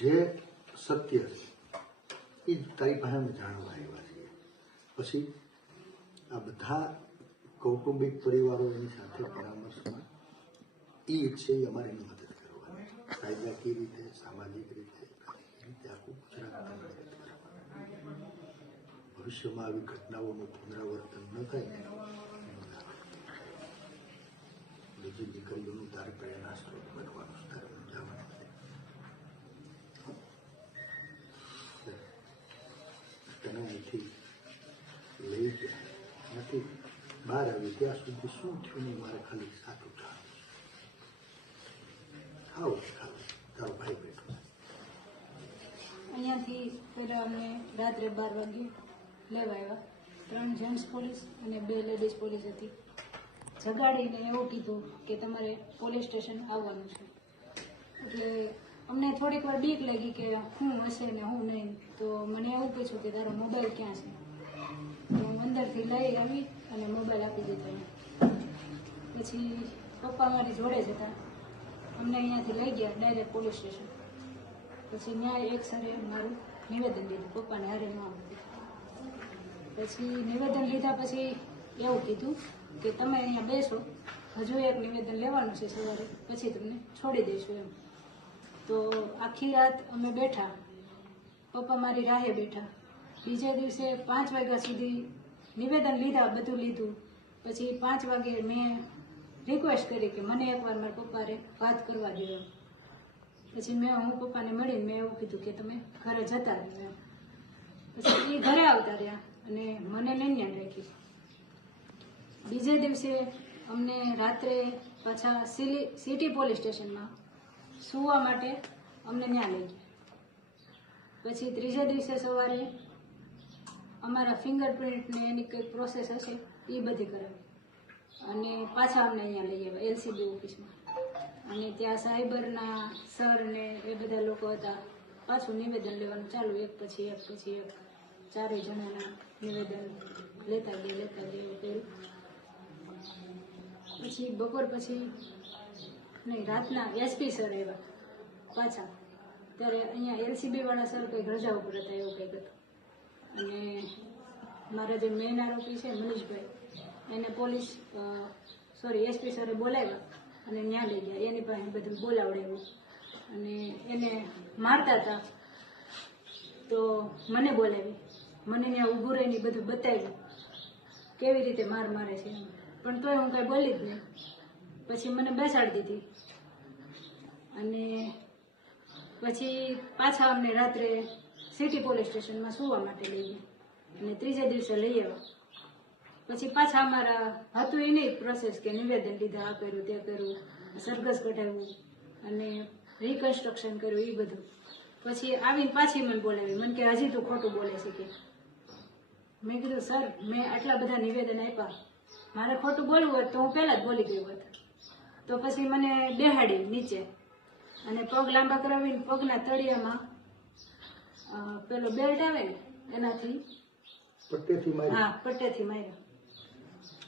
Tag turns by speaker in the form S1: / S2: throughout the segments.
S1: જે સત્ય છે, એ તારી પાસે અમે જાણવા આવ્યા છીએ. પછી આ બધા કૌટુંબિક પરિવારો એની સાથે પરામર્શમાં એ ઈચ્છે અમારે એની મદદ કરવાની કાયદાકીય રીતે, સામાજિક રીતે આખું ગુજરાત. ભવિષ્યમાં આવી ઘટનાઓનું પુનરાવર્તન ન થાય બીજી દીકરીઓનું તારે પ્રેરણા સ્ત્રોત બનવાનું તારે સમજાવવાનું છે તને અહીંથી લઈ ગયા નથી બહાર આવી ત્યાં સુધી શું થયું નહીં મારે ખાલી સાચું જાણવું. ખાવ તારો ભાઈ બેઠો
S2: અહીંયાથી પહેલાં અમને રાત્રે બાર વાગે લેવા આવ્યા. ત્રણ જેન્ટ્સ પોલીસ અને બે લેડીઝ પોલીસ હતી. જગાડીને એવું કીધું કે તમારે પોલીસ સ્ટેશન આવવાનું છે. એટલે અમને થોડીક વાર બીક લાગી કે હું હશે ને હું નહીં. તો મને એવું પૂછ્યું કે તારો મોબાઈલ ક્યાં છે? હું અંદરથી લઈ આવી અને મોબાઈલ આપી દીધો પછી પપ્પા મારી જોડે જ હતા. અમને અહીંયાથી લઈ ગયા ડાયરેક્ટ પોલીસ સ્ટેશન પછી ન્યાય એક સરે મારું નિવેદન લીધું. પપ્પાને હારે ન પછી નિવેદન લીધા પછી એવું કીધું કે તમે અહીંયા બેસો. હજુ એક નિવેદન લેવાનું છે સવારે. પછી તમને છોડી દઈશું એમ. તો આખી રાત અમે બેઠા. પપ્પા મારી રાહે બેઠા. બીજે દિવસે પાંચ વાગ્યા સુધી નિવેદન લીધા, બધું લીધું. પછી પાંચ વાગે મેં રિક્વેસ્ટ કરી કે મને એકવાર મારા પપ્પાને વાત કરવા દો પછી મેં, હું પપ્પાને મળીને મેં એવું કીધું કે તમે ઘરે જતા રહ્યો પછી એ ઘરે આવતા રહ્યા અને મને નૈન્યા રાખી. બીજે દિવસે અમને રાત્રે પાછા સિટી પોલીસ સ્ટેશનમાં સુવા માટે અમને ત્યાં લઈ ગયા. પછી ત્રીજા દિવસે સવારે અમારા ફિંગરપ્રિન્ટને એની કંઈક પ્રોસેસ હશે, એ બધી કરાવી અને પાછા અમને અહીંયા લઈ આવ્યા એલસીબી ઓફિસમાં. અને ત્યાં સાયબરના સર ને એ બધા લોકો હતા. પાછું નિવેદન લેવાનું ચાલુ, એક પછી એક પછી એક. ચારેય જણાના નિવેદન લેતા ગયા લેતા ગયા, એવું કર્યું. પછી બપોર પછી, નહીં, રાતના એસપી સર આવ્યા પાછા. ત્યારે અહીંયા એલસીબી વાળા સર કંઈક રજા ઉપર હતા, એવું કંઈક હતું. અને મારા જે મેન આરોપી છે મનીષભાઈ, એને પોલીસ સોરી એસપી સરે બોલાવ્યા અને ત્યાં લઈ ગયા. એની પાસે બધું બોલાવડાવ્યું અને એને મારતા હતા. તો મને બોલાવી. મને ત્યાં ઊભું રહીને બધું બતાવ્યું. કેવી રીતે માર મારે છે પણ તોય હું કાંઈ બોલી જ નહીં. પછી મને બેસાડી દીધી. અને પછી પાછા અમને રાત્રે સિટી પોલીસ સ્ટેશનમાં સુવા માટે લઈ ગયા અને ત્રીજે દિવસે લઈ આવ્યા. પછી પાછા અમારા હતું એ નહીં પ્રોસેસ કે નિવેદન લીધા, આ કર્યું, તે કર્યું, સરઘસ કઢાવ્યું અને રિકન્સ્ટ્રક્શન કર્યું એ બધું. પછી આવીને પાછી મને બોલાવી. મને કે, હજી તું ખોટું બોલે છે કે. મેં કીધું, સર, મેં આટલા બધા નિવેદન આપ્યા. મારે ખોટું બોલવું હોત તો હું પહેલા જ બોલી ગઈ હોત. તો પછી મને બેહાડી નીચે. અને પગ લાંબા કરાવીને પગના તળિયામાં પેલો બેલ્ટ આવે ને એનાથી.
S1: પટ્ટેથી મારી
S2: હા પટ્ટેથી માર્યા.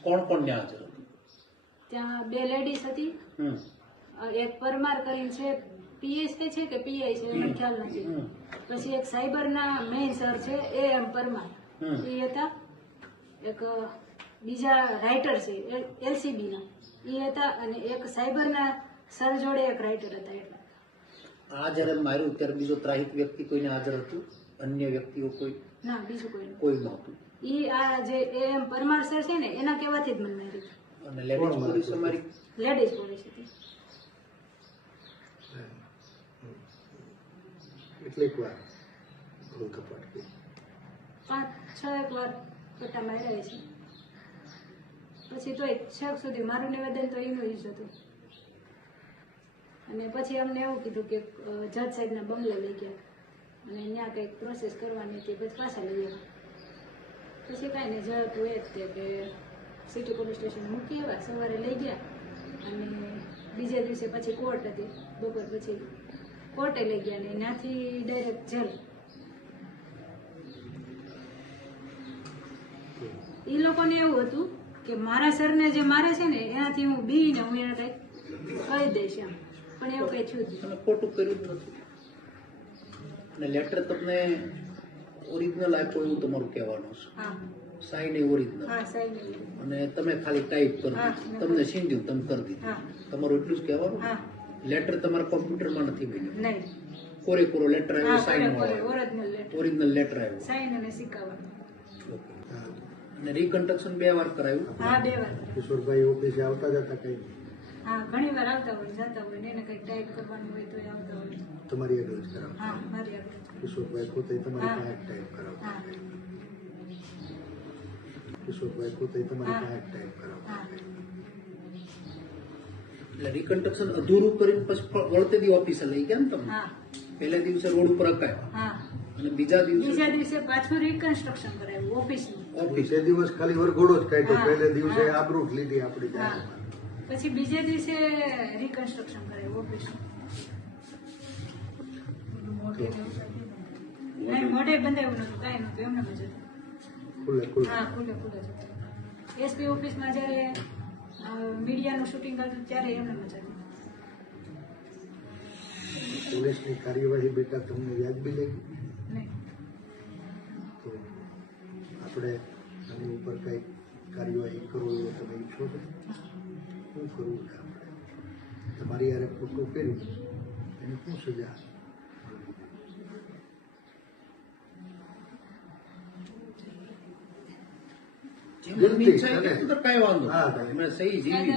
S3: કોણ કોણ ત્યાં હાજર હતું?
S2: ત્યાં બે લેડીઝ હતી. એક પરમાર કરીને છે પીએસ છે કે પીઆઈ છે એનો ખ્યાલ નથી. પછી એક સાયબરના મેઇન સર છે એ એમ પરમાર. એ હતા. એક બીજા રાઇટર છે એલસીબી ના. એ હતા અને એક સાયબરના સર જોડે એક રાઇટર હતા એટલે.
S3: આ જ્યારે માર્યું. ત્યારે બીજો ત્રાહિક વ્યક્તિ કોઈને હાજર હતું? અન્ય વ્યક્તિઓ કોઈ?
S2: ના બીજું કોઈ
S3: કોઈ નહોતું.
S2: ઈ આ જે એમ પરમાર સર છે ને એના કહેવાથી જ મને માર્યું.
S3: અને લેડીઝ પોલીસ અમારી?
S2: લેડીઝ પોલીસ હતી.
S1: કેટલીક વાર ભૂલ કપાટ
S2: પાંચ છ એક વાર પટ્ટા માર્યા છે. પછી તોય છેક સુધી મારું નિવેદન તો એનું જ હતું. અને પછી અમને એવું કીધું કે જજ સાહેબના બંગલે લઈ ગયા. અને ત્યાં કંઈક પ્રોસેસ કરવાની હતી, પછી પાછા લઈ ગયા પછી કાંઈ નહીં, જજ તો એ જ તે કે સિટી પોલીસ સ્ટેશન મૂકી આવ્યા, સવારે લઈ ગયા. અને બીજે દિવસે પછી કોર્ટ હતી, બપોર પછી કોર્ટે લઈ ગયા ને ત્યાંથી ડાયરેક્ટ જેલ એ લોકોને એવું હતું કે મારા સરને જે મારે છે ને, એનાથી હું બી ને હું એને કંઈક કહી દઈશ એમ. પણ એવું કઈ થયું જ
S3: ખોટું કર્યું જ નથી. અને લેટર તમને ઓરિજિનલ આપ્યો એવું તમારું કહેવાનું છે સાઈન એ ઓરિજિનલ અને તમે ખાલી ટાઈપ કરો તમને સીંધ્યું તમે કરી દીધું. તમારું એટલું જ કહેવાનું? લેટર તમારા કોમ્પ્યુટરમાં નથી બન્યું કોરે કોરો લેટર આવ્યો સાઈન
S2: ઓરિજિનલ લેટર
S3: આવ્યો.
S2: સાઈન અને સિક્કાવાનું
S1: હા.
S3: અને રીકન્સ્ટ્રક્શન બે વાર કરાયું?
S2: હા બે વાર.
S1: કિશોરભાઈ ઓફિસે આવતા જતા કઈ
S2: હા ઘણી વાર આવતા હોય જતા હોય ને એને કંઈક ટાઈટ કરવાનું હોય તો એ આવતા હોય.
S1: તમારી આગળ જ કરાવતા
S2: હા મારી આગળ.
S1: કિશોરભાઈ પોતે તમારી. પાસે ટાઈપ કરાવતા કિશોરભાઈ પોતે તમારી. પાસે ટાઈપ કરાવતા
S3: એટલે રિકન્સ્ટ્રક્શન અધૂરું કરીને પછી વળતે દી ઓફિસે લઈ ગયા ને તમે
S2: હા.
S3: પહેલા દિવસે રોડ ઉપર અકાયો
S2: હા.
S3: અને બીજા દિવસે
S2: બીજા દિવસે પાછું રિકન્સ્ટ્રક્શન કરાયું
S3: ઓફિસ
S1: તે દિવસ ખાલી વરઘોડો જ કાઢ્યો. પહેલે દિવસે આબરૂટ લીધી આપણી.
S2: પછી બીજે દિવસે રિકન્સ્ટ્રક્શન કરે ઓફિસ. નહીં મોઢે બંધાયું નતું કાંઈ નતું એમને
S1: ખુલ્લે
S2: હા ખુલ્લે ખુલ્લે છે. એસપી ઓફિસમાં જ્યારે મીડિયાનું શૂટિંગ કરતું ત્યારે એમને મજા
S1: પોલીસની કાર્યવાહી બેટા તમને વ્યાજબી લાગી તો આપણે આની ઉપર કઈ કાર્યવાહી કરો એવો તમે ઈચ્છો છો? શું કરવું છે તમારી યારે ખોટું કર્યું એને શું સજા?
S3: જેમ એમની ઈચ્છા હોય તો કાંઈ વાંધો
S1: હા,
S3: નહીં. સહી જીવી.